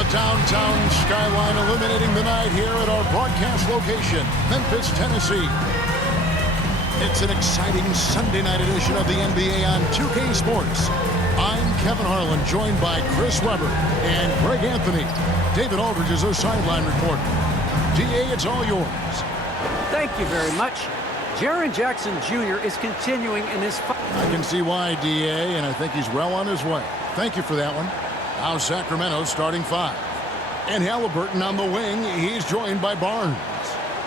The downtown skyline illuminating the night here at our broadcast location, Memphis, Tennessee. It's an exciting Sunday night edition of the NBA on 2K Sports. I'm Kevin Harlan, joined by Chris Webber and Greg Anthony. David Aldridge is our sideline reporter. DA, it's all yours. Thank you very much. Jaren Jackson Jr. is continuing in his... I can see why, DA, and I think he's well on his way. Thank you for that one. Now Sacramento starting five. And Halliburton on the wing. He's joined by Barnes.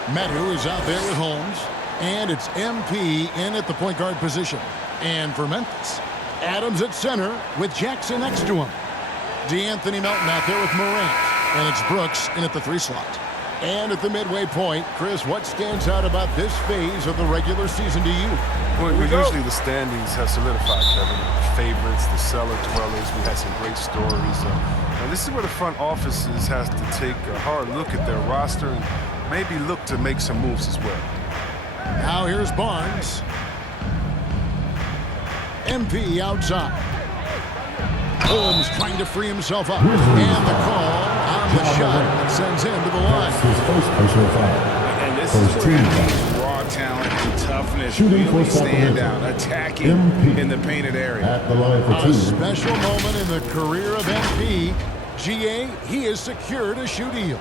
Medu is out there with Holmes. And it's MP in at the point guard position. And for Memphis, Adams at center with Jackson next to him. DeAnthony Melton out there with Morant. And it's Brooks in at the 3 slot. And at the midway point, Chris, what stands out about this phase of the regular season to you? Well, usually the standings have solidified, Kevin. The favorites, the cellar dwellers. We had some great stories. And this is where the front offices has to take a hard look at their roster and maybe look to make some moves as well. Now here's Barnes. MP outside. Holmes trying to free himself up. And the call on the shot that sends him to the line. And this is where MP's raw talent and toughness really stand out, attacking in the painted area. A special moment in the career of MP. GA, he has secured a shoe deal.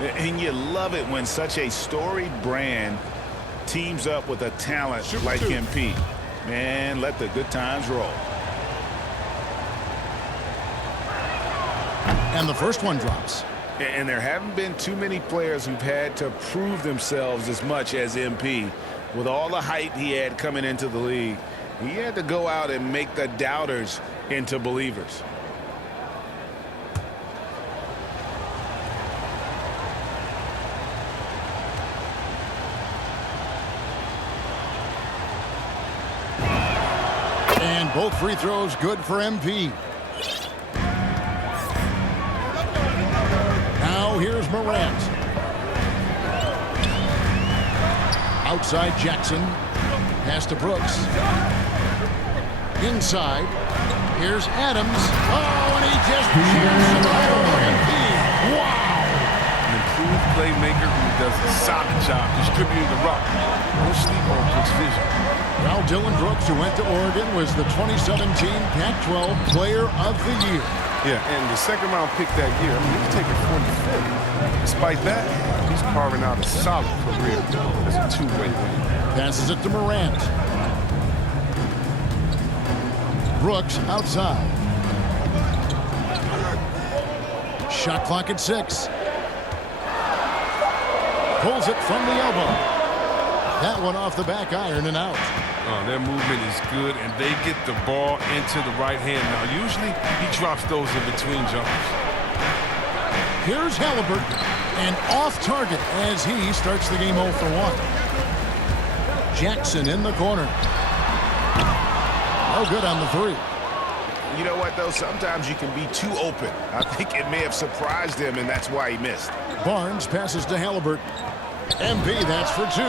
And you love it when such a storied brand teams up with a talent like MP. Man, let the good times roll. And the first one drops. And there haven't been too many players who've had to prove themselves as much as MP. With all the hype he had coming into the league, he had to go out and make the doubters into believers. And both free throws good for MP. Now here's Morant. Outside Jackson. Pass to Brooks. Inside. Here's Adams. Oh, and he just jams it right over MP. Wow! An improved playmaker who does a solid job distributing the rock. Don't sleep on Brooks' vision. Well, Dylan Brooks, who went to Oregon, was the 2017 Pac-12 Player of the Year. Yeah, and the second-round pick that year, I mean, he was taken 45th. Despite that, he's carving out a solid career as a two-way win. Passes it to Morant. Brooks outside. Shot clock at 6. Pulls it from the elbow. That one off the back iron and out. Their movement is good, and they get the ball into the right hand. Now, usually he drops those in between jumpers. Here's Halliburton, and off target as he starts the game 0 for 1. Jackson in the corner. No good on the 3. You know what, though? Sometimes you can be too open. I think it may have surprised him, and that's why he missed. Barnes passes to Halliburton. MP, that's for 2.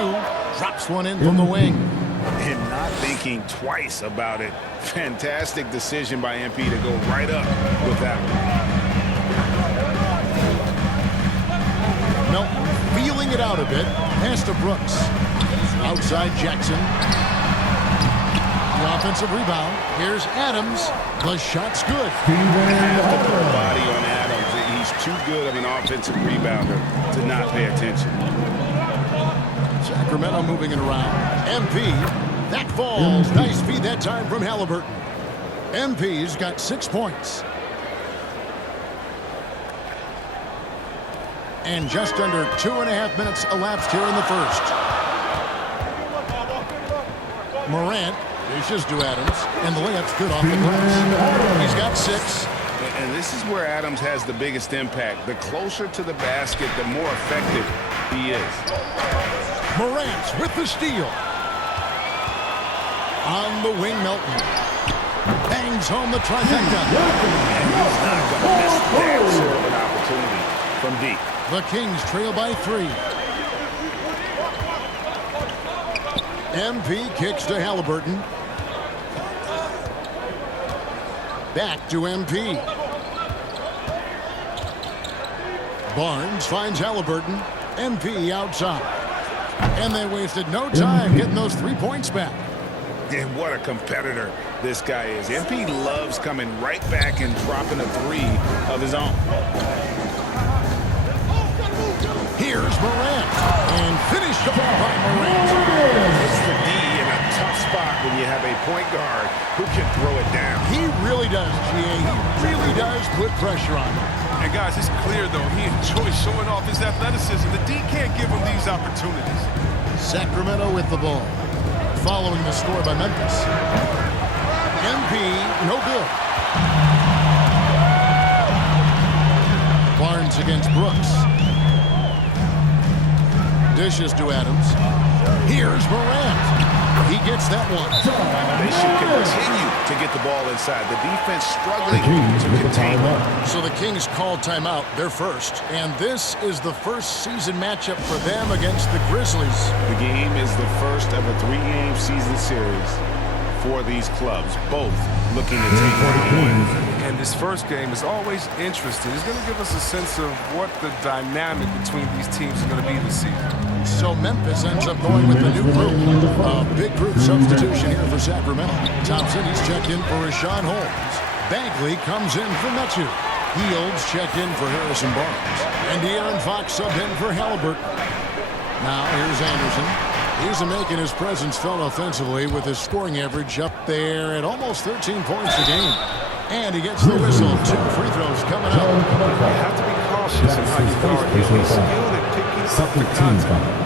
Drops one in from the wing. And not thinking twice about it. Fantastic decision by MP to go right up with that one. Melton feeling it out a bit. Pass to Brooks. Outside Jackson. The offensive rebound. Here's Adams. The shot's good. Have to put a body on Adams. He's too good of an offensive rebounder to not pay attention. Sacramento moving it around. MP, that falls. Nice feed that time from Halliburton. MP's got 6 points. And just under 2.5 minutes elapsed here in the first. Morant dishes to Adams, and the layup's good off the glass. He's got 6. And this is where Adams has the biggest impact. The closer to the basket, the more effective he is. Morant with the steal. On the wing, Melton. Bangs home the trifecta. And he's not going to miss that sort of an opportunity from deep. The Kings trail by 3. MP kicks to Halliburton. Back to MP. Barnes finds Halliburton. MP outside. And they wasted no time getting those 3 points back. And what a competitor this guy is. MP loves coming right back and dropping a three of his own. Here's Morant. And finished off by Morant. It's the D in a tough spot when you have a point guard who can throw it down. He really does, GA. He really does put pressure on him. And guys, it's clear, though, he enjoys showing off his athleticism. The D can't give him these opportunities. Sacramento with the ball. Following the score by Memphis. MP, no good. Barnes against Brooks. Dishes to Adams. Here's Morant. He gets that one. They should continue to get the ball inside. The defense struggling to contain it. So the Kings called timeout, their first. And this is the first season matchup for them against the Grizzlies. The game is the first of a 3-game season series for these clubs, both looking to take round 1. And this first game is always interesting. It's going to give us a sense of what the dynamic between these teams is going to be this season. So Memphis ends up going with the new group. A big group substitution here for Sacramento. Thompson, he's checked in for Rashawn Holmes. Bagley comes in for Metu. Fields checked in for Harrison Barnes. And De'Aaron Fox subbed in for Halliburton. Now here's Anderson. He's making his presence felt offensively with his scoring average up there at almost 13 points a game. And he gets the whistle. 2 free throws coming up. You have to be cautious in how you guard him. He's skilled at picking up the contact.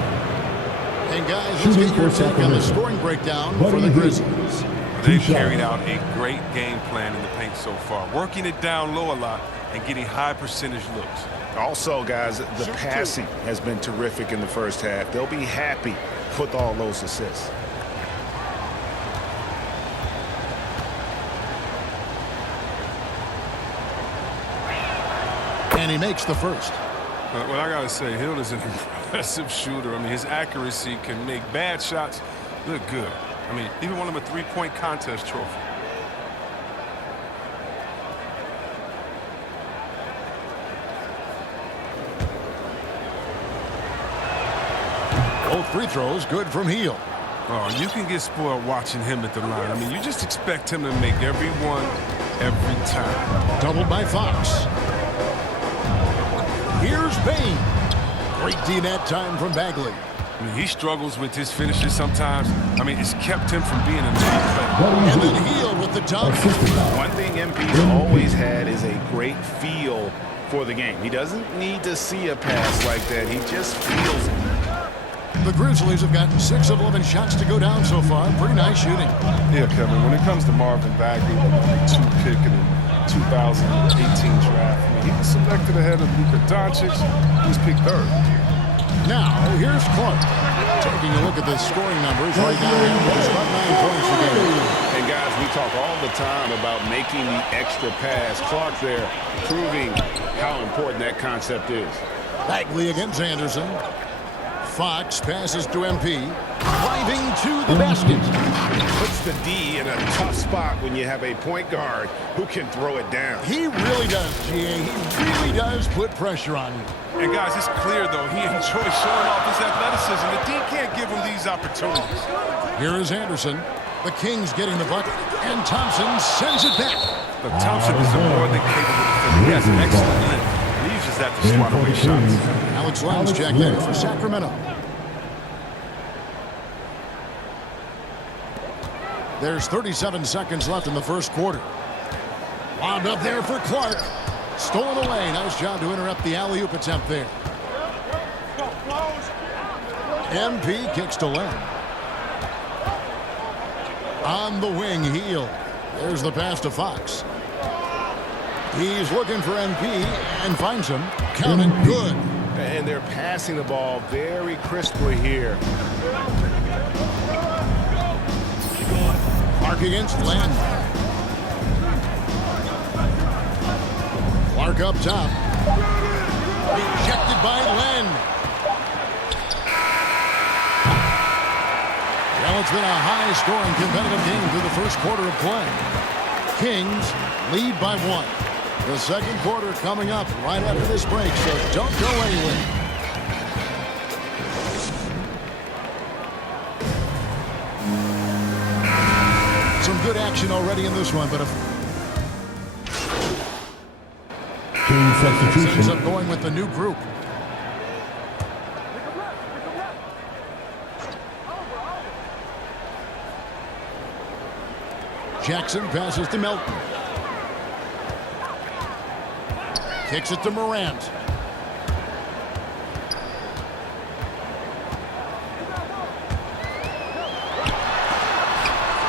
And guys, let's get your take on the scoring breakdown for the Grizzlies. They've carried out a great game plan in the paint so far, working it down low a lot and getting high percentage looks. Also, guys, the passing has been terrific in the first half. They'll be happy with all those assists. And he makes the first. Well, I got to say, Hill is an impressive shooter. I mean, his accuracy can make bad shots look good. I mean, even won him a 3-point contest trophy. Both free throws good from Hill. Oh, you can get spoiled watching him at the line. I mean, you just expect him to make every one, every time. Doubled by Fox. Here's Bain. Great D net time from Bagley. I mean, he struggles with his finishes sometimes. I mean, it's kept him from being a team player. And then Hill with the dunk. One thing MP's always had is a great feel for the game. He doesn't need to see a pass like that. He just feels it. The Grizzlies have gotten 6 of 11 shots to go down so far. Pretty nice shooting. Yeah, Kevin, when it comes to Marvin Bagley, the number 2 pick in the 2018 draft, I mean, he was selected ahead of Luka Doncic, who was picked 3rd. Now, here's Clark. Taking a look at the scoring numbers right now, averages about 9 points a game. And guys, we talk all the time about making the extra pass. Clark there proving how important that concept is. Bagley against Anderson. Fox passes to MP. Driving to the basket. Puts the D in a tough spot when you have a point guard who can throw it down. He really does, GA. He really does put pressure on you. And guys, it's clear, though, he enjoys showing off his athleticism. The D can't give him these opportunities. Here is Anderson. The Kings getting the bucket. And Thompson sends it back. Look, Thompson is a more than capable defender. He has an excellent length. He uses that to swat away shots. Alex Len's checked in for Sacramento. There's 37 seconds left in the first quarter. Wound up there for Clark. Stolen away. Nice job to interrupt the alley-oop attempt there. MP kicks to Len. On the wing, Hill. There's the pass to Fox. He's looking for MP and finds him. Counted good. And they're passing the ball very crisply here. Clark against Len. Clark up top. Rejected by Len. Well, it's been a high-scoring competitive game through the first quarter of play. Kings lead by 1. The second quarter coming up right after this break, so don't go anywhere. Some good action already in this one, but ends up going with the new group. Jackson passes to Melton. Kicks it to Morant.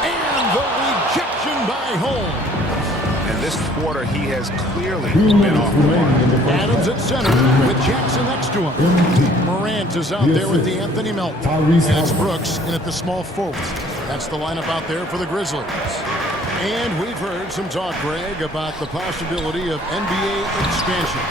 And the rejection by Holmes. And this quarter, he has clearly been off the mark. Adams at center with Jackson next to him. Morant is out there with DeAnthony Melton. And it's Brooks in at the small forward. That's the lineup out there for the Grizzlies. And we've heard some talk, Greg, about the possibility of NBA expansion.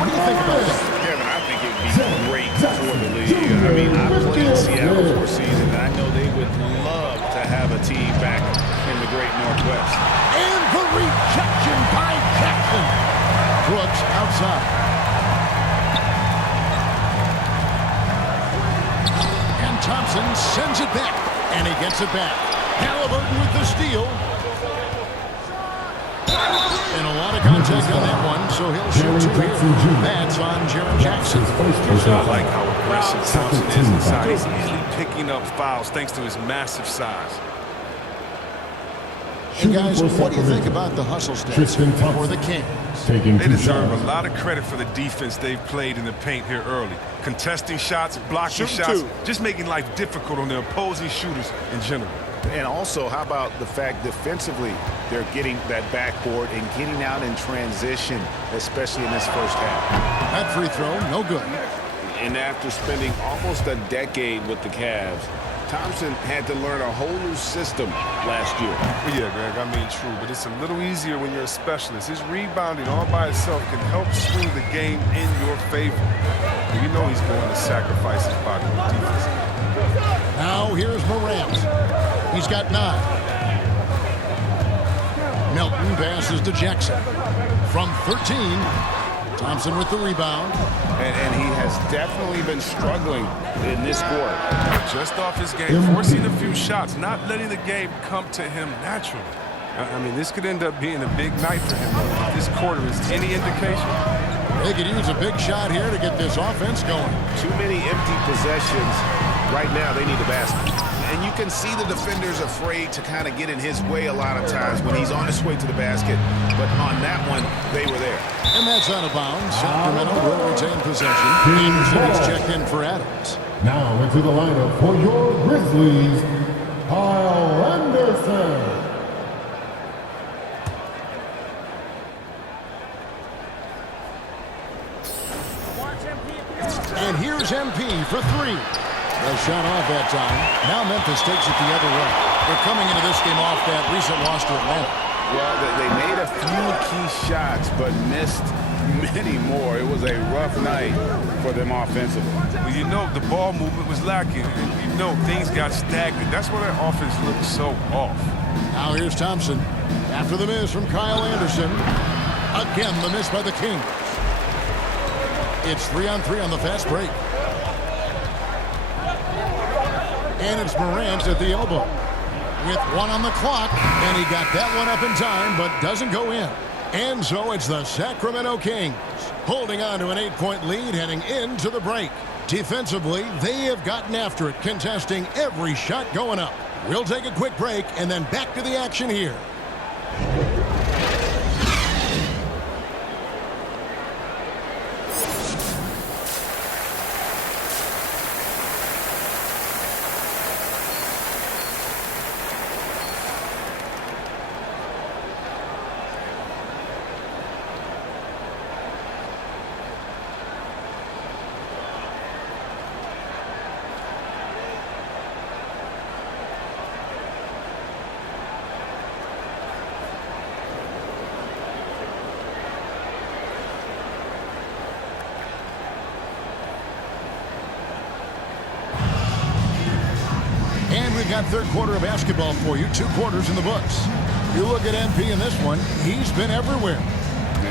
What do you think about that? Kevin, I think it'd be great for the league. I mean, I played Seattle for a season, and I know they would love to have a team back in the great Northwest. And the rejection by Jackson. Brooks outside. And Thompson sends it back. And he gets it back. Halliburton with the steal. And a lot of contact on that one, so he'll shoot two here. That's on Jaren Jackson. I like how aggressive Thompson is inside. He's easily picking up fouls thanks to his massive size. And guys, what do you think about the hustle stats for the Kings? They deserve a lot of credit for the defense they've played in the paint here early. Contesting shots, blocking shots, just making life difficult on the opposing shooters in general. And also, how about the fact defensively, they're getting that backboard and getting out in transition, especially in this first half. That free throw, no good. And after spending almost a decade with the Cavs, Thompson had to learn a whole new system last year. Well, yeah, Greg, I mean, true, but it's a little easier when you're a specialist. His rebounding all by itself can help swing the game in your favor. And you know he's going to sacrifice his body with defense. Now here's Morant. He's got 9. Melton passes to Jackson. From 13, Thompson with the rebound. And he has definitely been struggling in this quarter. Just off his game, forcing a few shots, not letting the game come to him naturally. I mean, this could end up being a big night for him. If this quarter is any indication. They could use a big shot here to get this offense going. Too many empty possessions. Right now, they need a basket. And you can see the defenders afraid to kind of get in his way a lot of times when he's on his way to the basket. But on that one, they were there. And that's out of bounds. Sacramento will retain possession. Anderson is checked in for Adams. Now into the lineup for your Grizzlies, Kyle Anderson. And here's MP for 3. A shot off that time. Now Memphis takes it the other way. They're coming into this game off that recent loss to Atlanta. Well, they made a few key shots, but missed many more. It was a rough night for them offensively. Well, you know, the ball movement was lacking. And you know, things got stagnant. That's why their offense looked so off. Now here's Thompson. After the miss from Kyle Anderson. Again, the miss by the Kings. It's 3-on-3 on the fast break. And it's Morant at the elbow. With 1 on the clock. And he got that one up in time, but doesn't go in. And so it's the Sacramento Kings holding on to an 8-point lead heading into the break. Defensively, they have gotten after it, contesting every shot going up. We'll take a quick break and then back to the action here. We've got third quarter of basketball for you. 2 quarters in the books. You look at MP in this one, he's been everywhere.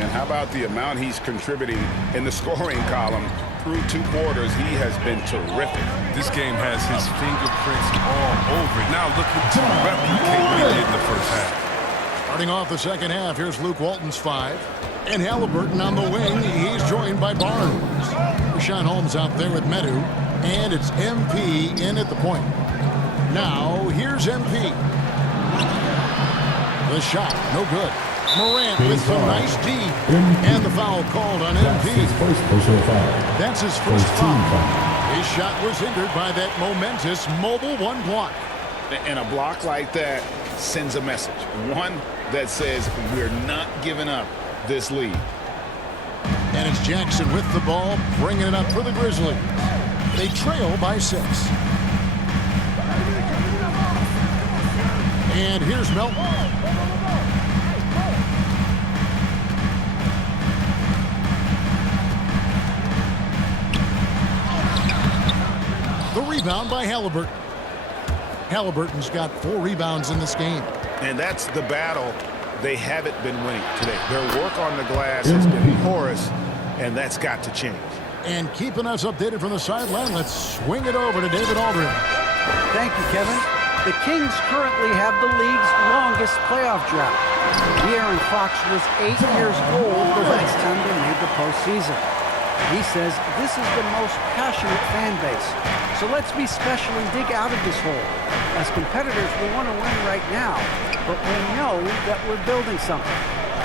And how about the amount he's contributing in the scoring column? Through 2 quarters, he has been terrific. This game has his fingerprints all over it. Now looking to replicate what he did in the first half. Starting off the second half, here's Luke Walton's 5. And Halliburton on the wing. He's joined by Barnes. Rashawn Holmes out there with Medu. And it's MP in at the point. Now, here's MP. The shot, no good. Morant with some nice D. And the foul called on MP. That's his first foul. His shot was hindered by that momentous mobile 1 block. And a block like that sends a message. One that says we're not giving up this lead. And it's Jackson with the ball, bringing it up for the Grizzlies. They trail by 6. And here's Melton. The rebound by Halliburton. Halliburton's got 4 rebounds in this game. And that's the battle they haven't been winning today. Their work on the glass has been porous, and that's got to change. And keeping us updated from the sideline, let's swing it over to David Aldridge. Thank you, Kevin. The Kings currently have the league's longest playoff drought. De'Aaron Fox was 8 years old the last time they made the postseason. He says this is the most passionate fan base. So let's be special and dig out of this hole. As competitors, we want to win right now, but we know that we're building something.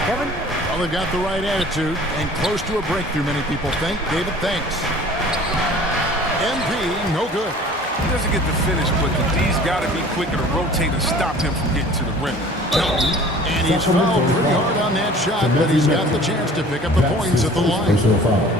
Kevin? Well, they've got the right attitude and close to a breakthrough, many people think. David, thanks. MP, no good. He doesn't get the finish, but the D's got to be quicker to rotate and stop him from getting to the rim. And he's fouled pretty hard on that shot, but he's got the chance to pick up the points at the line.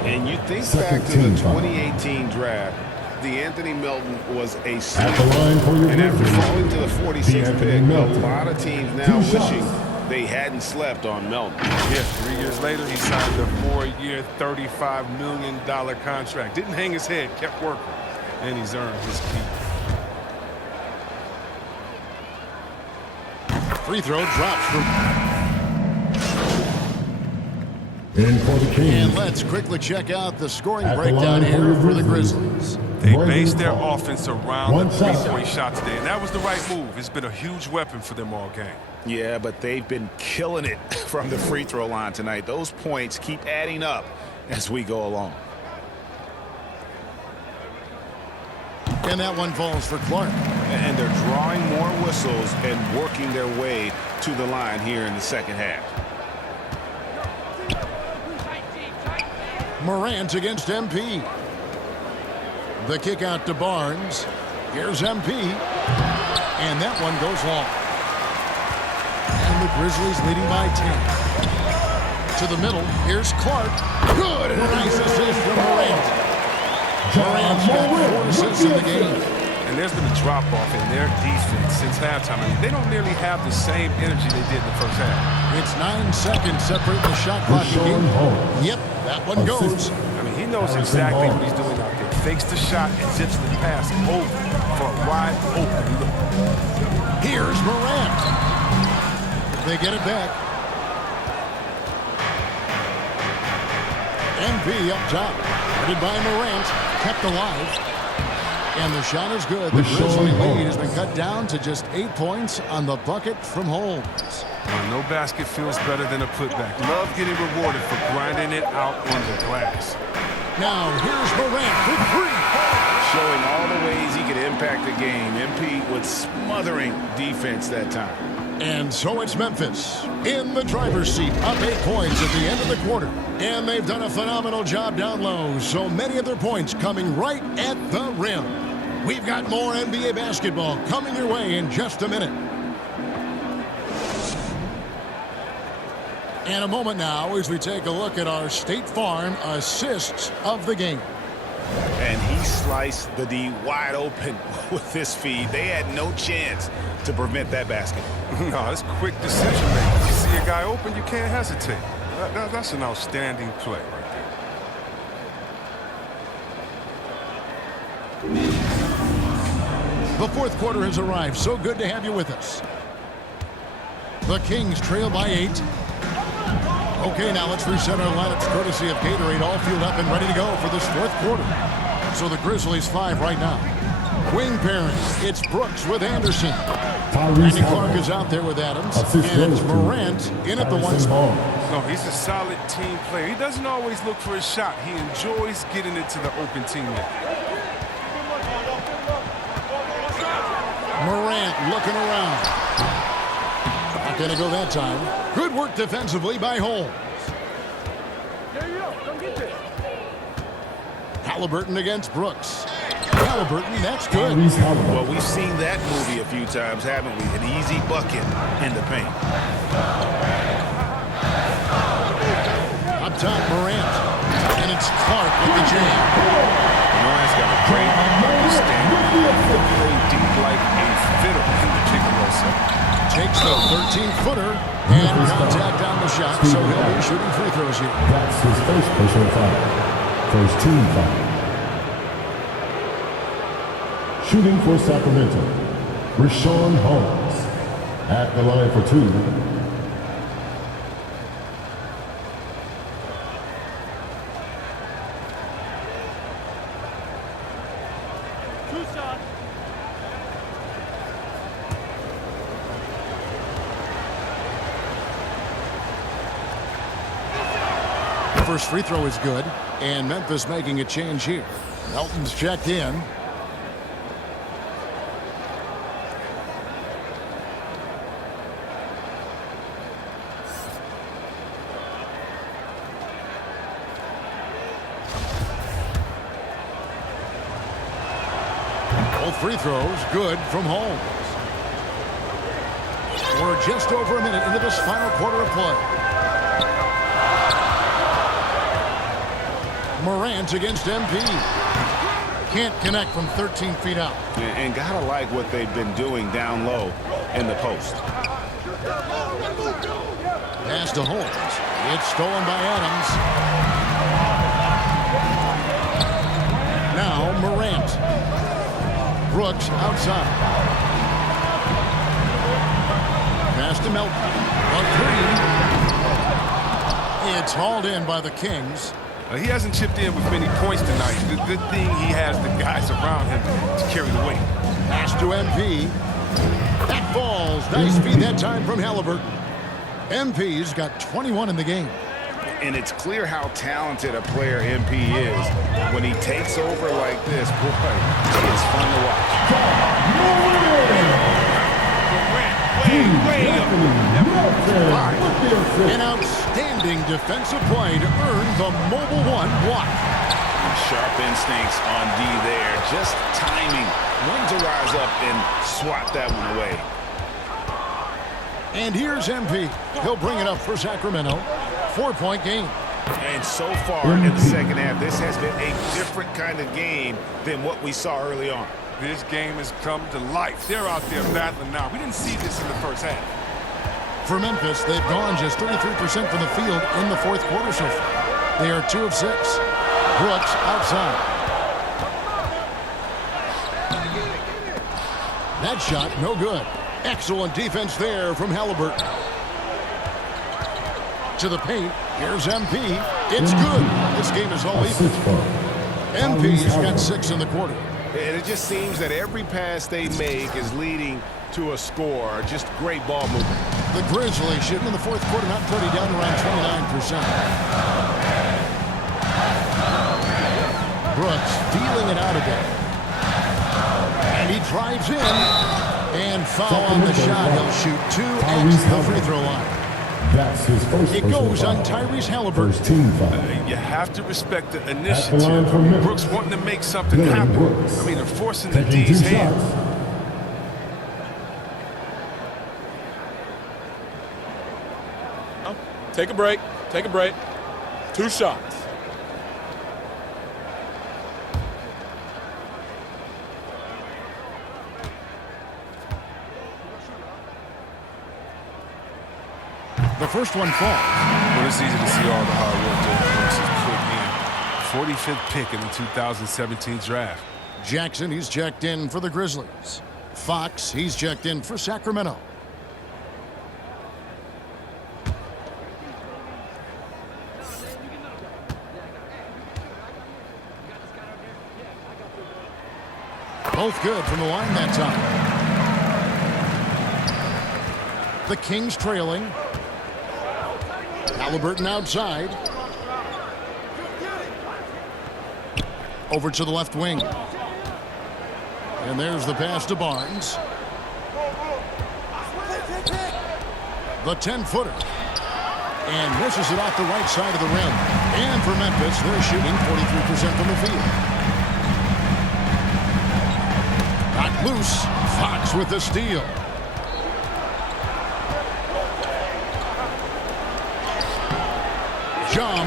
And you think back to the 2018 draft, Anthony Melton was a steal. And after falling to the 46th pick, a lot of teams now wishing they hadn't slept on Melton. Yeah, 3 years later, he signed a 4-year, $35 million contract. Didn't hang his head, kept working, and he's earned his keep. Free throw drops for... And let's quickly check out the scoring breakdown here for the Grizzlies. They based their offense around the three-point shot today, and that was the right move. It's been a huge weapon for them all game. Yeah, but they've been killing it from the free throw line tonight. Those points keep adding up as we go along. And that one falls for Clark. And they're drawing more whistles and working their way to the line here in the second half. Morant against MP. The kick out to Barnes. Here's MP. And that one goes long. And the Grizzlies leading by 10. To the middle. Here's Clark. Good. And a nice assist from Morant. Morant's got 4 assists in the game. And there's been a drop-off in their defense since halftime. I mean, they don't nearly have the same energy they did in the first half. It's 9 seconds separating the shot clock again. Yep, that one goes. I mean, he knows exactly what he's doing out there. Fakes the shot and zips the pass over for a wide open look. Here's Morant. They get it back. MP up top. Guarded by Morant. Kept alive. And the shot is good. The Grizzly lead has been cut down to just 8 points on the bucket from Holmes. Well, no basket feels better than a putback. Love getting rewarded for grinding it out on the glass. Now here's Morant for 3. Showing all the ways he could impact the game. MP with smothering defense that time. And so it's Memphis in the driver's seat, up 8 points at the end of the quarter. And they've done a phenomenal job down low, so many of their points coming right at the rim. We've got more NBA basketball coming your way in just a minute. And a moment now as we take a look at our State Farm assists of the game. And he sliced the D wide open with this feed. They had no chance to prevent that basket. No, it's quick decision making. You see a guy open, you can't hesitate. That's an outstanding play right there. The fourth quarter has arrived. So good to have you with us. The Kings trail by 8. Okay, now let's reset our lineups courtesy of Gatorade, all fueled up and ready to go for this fourth quarter. So the Grizzlies 5 right now. Wing pairing, it's Brooks with Anderson. Randy Clark is out there with Adams. And it's Morant in at the 1 spot. No, he's a solid team player. He doesn't always look for a shot. He enjoys getting it to the open teammate. Morant looking around. Not going to go that time. Good work defensively by Holmes. Halliburton against Brooks. Halliburton, that's good. Well, we've seen that movie a few times, haven't we? An easy bucket in the paint. Up top, Morant. And it's Clark with the jam. Morant's got a great understanding. He'll play deep like a fiddle in the pick-and-roll set. Takes the 13-footer and contact on the shot, so he'll be shooting free throws here. That's his first personal foul. First team foul. Shooting for Sacramento, Richaun Holmes. At the line for 2. First free throw is good, and Memphis making a change here. Melton's checked in. Both free throws good from Holmes. We're just over a minute into this final quarter of play. Morant against MP. Can't connect from 13 feet out. And gotta like what they've been doing down low in the post. Pass to Holmes. It's stolen by Adams. Now Morant. Brooks outside. Pass to Melton. A 3. It's hauled in by the Kings. He hasn't chipped in with many points tonight. The good thing he has the guys around him to carry the weight. Pass to MP. That falls. Nice feed that time from Halliburton. MP's got 21 in the game. And it's clear how talented a player MP is. When he takes over like this, boy, it's fun to watch. An outstanding defensive play to earn the mobile 1 block. Sharp instincts on D there. Just timing when to rise up and swat that one away. And here's MP. He'll bring it up for Sacramento. 4-point game. And so far in the second half, this has been a different kind of game than what we saw early on. This game has come to life. They're out there battling now. We didn't see this in the first half. For Memphis, they've gone just 33% from the field in the fourth quarter so far. They are 2 of 6. Brooks outside. That shot, no good. Excellent defense there from Halliburton. To the paint, here's MP. It's good. This game is all even. MP's got 6 in the quarter. And it just seems that every pass they make is leading to a score. Just great ball movement. The Grizzlies shooting in the fourth quarter, not 30, down around 29%. Brooks dealing it out again. And he drives in. And foul on the shot. He'll shoot 2 at the free throw line. That's his first. It goes on Tyrese Halliburton. First team foul. You have to respect the line initiative. from Memphis. Brooks wanting to make something Dylan happen. Brooks. I mean, they're forcing the Taking D's 2 hand. shots. Take a break. Take a break. 2 shots. The first one falls. Well, it's easy to see all the hard work that Brooks has put in. 45th pick in the 2017 draft. Jackson, he's checked in for the Grizzlies. Fox, he's checked in for Sacramento. Both good from the line that time. The Kings trailing. Halliburton outside. Over to the left wing. And there's the pass to Barnes. The 10-footer. And misses it off the right side of the rim. And for Memphis, they're shooting 43% from the field. Got loose. Fox with the steal.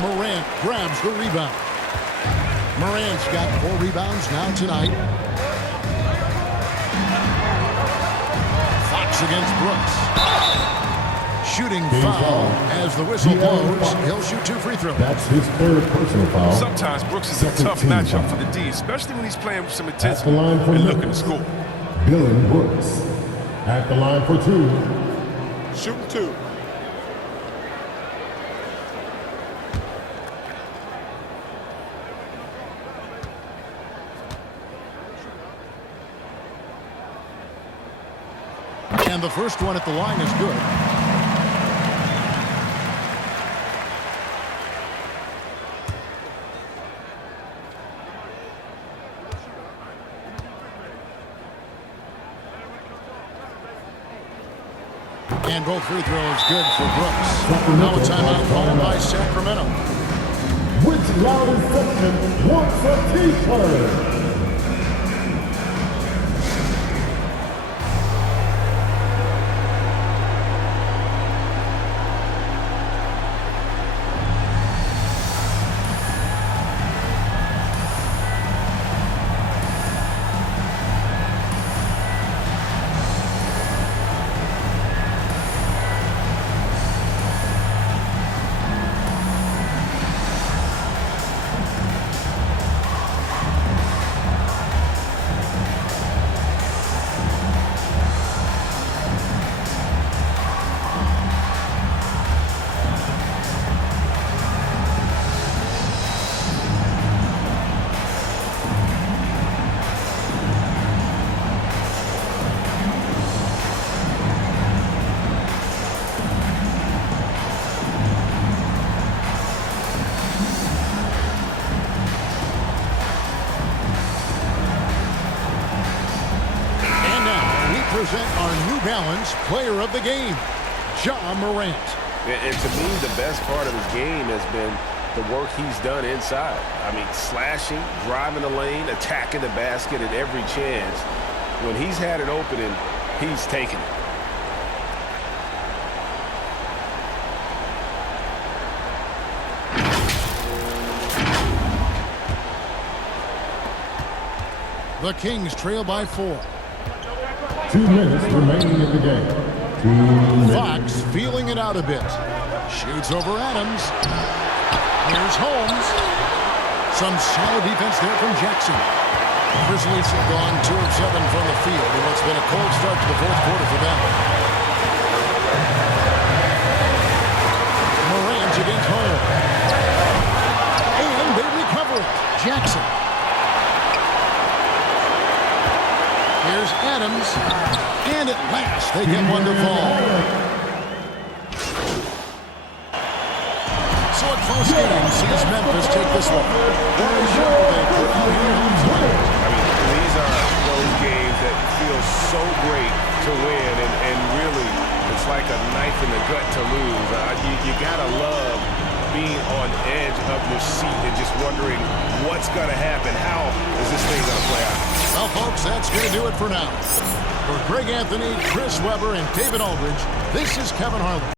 Morant grabs the rebound. Morant's got 4 rebounds now tonight. Fox against Brooks. Shooting foul as the whistle blows. He'll shoot 2 free throws. That's his 3rd personal foul. Sometimes Brooks is a tough matchup for the D, especially when he's playing with some At the intensity line for and looking to score. Dylan Brooks. At the line for 2. Shooting 2. And the first one at the line is good. And both free throws good for Brooks. Now a timeout called by Sacramento. Which loudest section wants a T-shirt? Present our New Balance Player of the Game, Morant. And to me, the best part of his game has been the work he's done inside. I mean, slashing, driving the lane, attacking the basket at every chance. When he's had an opening, he's taken it. The Kings trail by 4. 2 minutes remaining in the game. 2 minutes. Fox feeling it out a bit. Shoots over Adams. Here's Holmes. Some solid defense there from Jackson. Grizzlies have gone 2 of 7 from the field in what's been a cold start to the 4th quarter for them. Morant against Holmes. And they recover it. Jackson. Here's Adams, and at last they get one to fall. So a close game sees Memphis take this one. Very sure they put out here home tonight. I mean, these are those games that feel so great to win, and really, it's like a knife in the gut to lose. You gotta love being on edge of your seat and just wondering what's gonna happen. How is this thing gonna play out? Well, folks, that's going to do it for now. For Greg Anthony, Chris Webber, and David Aldridge, this is Kevin Harlan.